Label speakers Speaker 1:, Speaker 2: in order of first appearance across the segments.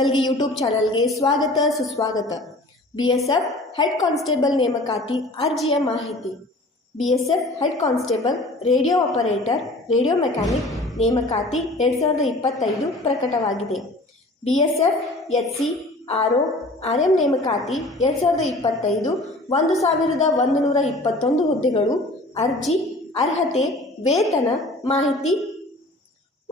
Speaker 1: ಕಲ್ಗಿ YouTube ಚಾನಲ್ಗೆ ಸ್ವಾಗತ, ಸುಸ್ವಾಗತ. B S F head constable ನೇಮಕಾತಿ ಅರ್ಜಿಯ ಮಾಹಿತಿ. ಬಿ S F head constable, radio operator, radio mechanic ನೇಮಕಾತಿ ಎರಡು ಸಾವಿರದ ಇಪ್ಪತ್ತೈದು ಪ್ರಕಟವಾಗಿದೆ. B S F H C R O R M ನೇಮಕಾತಿ ಎರಡು ಸಾವಿರದ ಇಪ್ಪತ್ತೈದು, ಒಂದು ಸಾವಿರದ ಒಂದು ನೂರ ಇಪ್ಪತ್ತೊಂದು ಹುದ್ದೆಗಳು, ಅರ್ಜಿ, ಅರ್ಹತೆ, ವೇತನ ಮಾಹಿತಿ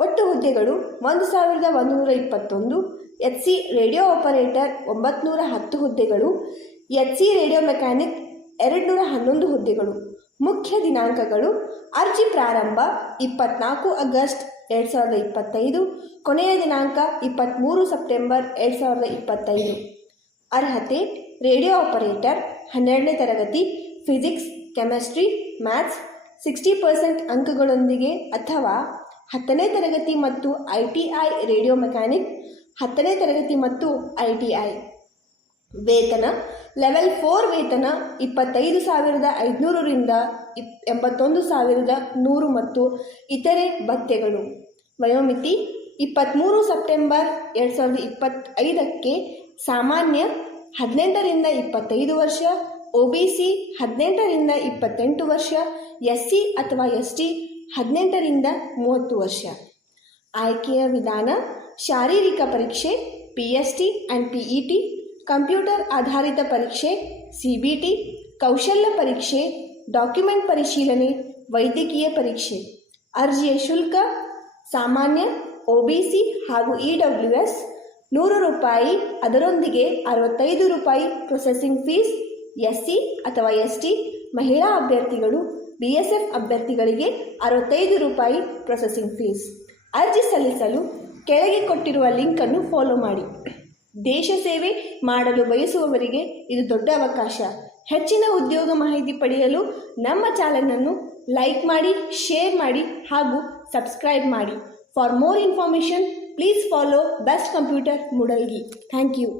Speaker 1: ಒಟ್ಟು ಹುದ್ದೆಗಳು ಒಂದು ಸಾವಿರದ ಒಂದುನೂರ ಇಪ್ಪತ್ತೊಂದು, ಎಚ್ ಸಿ ರೇಡಿಯೋ ಆಪರೇಟರ್ ಒಂಬತ್ತು ಹತ್ತು ಹುದ್ದೆಗಳು, ಎಚ್ ಸಿ ರೇಡಿಯೋ ಮೆಕ್ಯಾನಿಕ್ ಎರಡು ನೂರ ಹನ್ನೊಂದು ಹುದ್ದೆಗಳು. ಮುಖ್ಯ ದಿನಾಂಕಗಳು ಅರ್ಜಿ ಪ್ರಾರಂಭ ಇಪ್ಪತ್ನಾಲ್ಕು ಆಗಸ್ಟ್ ಎರಡು ಸಾವಿರದ ಇಪ್ಪತ್ತೈದು, ಕೊನೆಯ ದಿನಾಂಕ ಇಪ್ಪತ್ತ್ಮೂರು ಸೆಪ್ಟೆಂಬರ್ ಎರಡು ಸಾವಿರದ ಇಪ್ಪತ್ತೈದು. ಅರ್ಹತೆ, ರೇಡಿಯೋ ಆಪರೇಟರ್, ಹನ್ನೆರಡನೇ ತರಗತಿ, physics, chemistry, maths, sixty percent ಅಂಕಗಳೊಂದಿಗೆ ಅಥವಾ ಹತ್ತನೇ ತರಗತಿ ಮತ್ತು I T I radio mechanic, ಹತ್ತನೇ ತರಗತಿ ಮತ್ತು ಐ ಟಿ ಐ. ವೇತನ, ಲೆವೆಲ್ ಫೋರ್ ವೇತನ ಇಪ್ಪತ್ತೈದು ಸಾವಿರದ ಐದುನೂರರಿಂದ ಇಪ್, ಎಂಬತ್ತೊಂದು ಸಾವಿರದ ನೂರು ಮತ್ತು ಇತರೆ ಭತ್ಯೆಗಳು. ವಯೋಮಿತಿ ಇಪ್ಪತ್ತ್ಮೂರು ಸೆಪ್ಟೆಂಬರ್ ಎರಡು ಸಾವಿರದ ಇಪ್ಪತ್ತೈದಕ್ಕೆ ಸಾಮಾನ್ಯ ಹದಿನೆಂಟರಿಂದ ಇಪ್ಪತ್ತೈದು ವರ್ಷ, ಒ ಬಿ ಸಿ ಹದಿನೆಂಟರಿಂದ ಇಪ್ಪತ್ತೆಂಟು ವರ್ಷ, ಎಸ್ ಸಿ ಅಥವಾ ಎಸ್ ಟಿ ಹದಿನೆಂಟರಿಂದ ಮೂವತ್ತು ವರ್ಷ. ಆಯ್ಕೆಯ ವಿಧಾನ, ಶಾರೀರಿಕ ಪರೀಕ್ಷೆ P S T and P E T computer ಆಧಾರಿತ ಪರೀಕ್ಷೆ ಸಿ ಬಿ ಟಿ ಕೌಶಲ್ಯ ಪರೀಕ್ಷೆ, ಡಾಕ್ಯುಮೆಂಟ್ ಪರಿಶೀಲನೆ, ವೈದ್ಯಕೀಯ ಪರೀಕ್ಷೆ. ಅರ್ಜಿಯ ಶುಲ್ಕ, ಸಾಮಾನ್ಯ ಒ ಬಿ ಸಿ ಹಾಗೂ ಇ ಡಬ್ಲ್ಯೂ ಎಸ್ ನೂರು ರೂಪಾಯಿ, ಅದರೊಂದಿಗೆ ಅರವತ್ತೈದು ರೂಪಾಯಿ ಪ್ರೊಸೆಸಿಂಗ್ ಫೀಸ್ ಎಸ್ ಸಿ ಅಥವಾ ಎಸ್ ಟಿ ಮಹಿಳಾ ಅಭ್ಯರ್ಥಿಗಳು ಬಿ ಎಸ್ ಎಫ್ ಅಭ್ಯರ್ಥಿಗಳಿಗೆ ಅರವತ್ತೈದು ರೂಪಾಯಿ ಪ್ರೊಸೆಸಿಂಗ್ ಫೀಸ್ ಅರ್ಜಿ ಸಲ್ಲಿಸಲು ಕೆಳಗೆ ಕೊಟ್ಟಿರುವ ಲಿಂಕನ್ನು ಫಾಲೋ ಮಾಡಿ. ದೇಶ ಸೇವೆ ಮಾಡಲು ಬಯಸುವವರಿಗೆ ಇದು ದೊಡ್ಡ ಅವಕಾಶ. ಹೆಚ್ಚಿನ ಉದ್ಯೋಗ ಮಾಹಿತಿ ಪಡೆಯಲು ನಮ್ಮ ಚಾನಲನ್ನು ಲೈಕ್ ಮಾಡಿ ಶೇರ್ ಮಾಡಿ ಹಾಗೂ ಸಬ್ಸ್ಕ್ರೈಬ್ ಮಾಡಿ. For more information please follow best computer Mudalgi thank you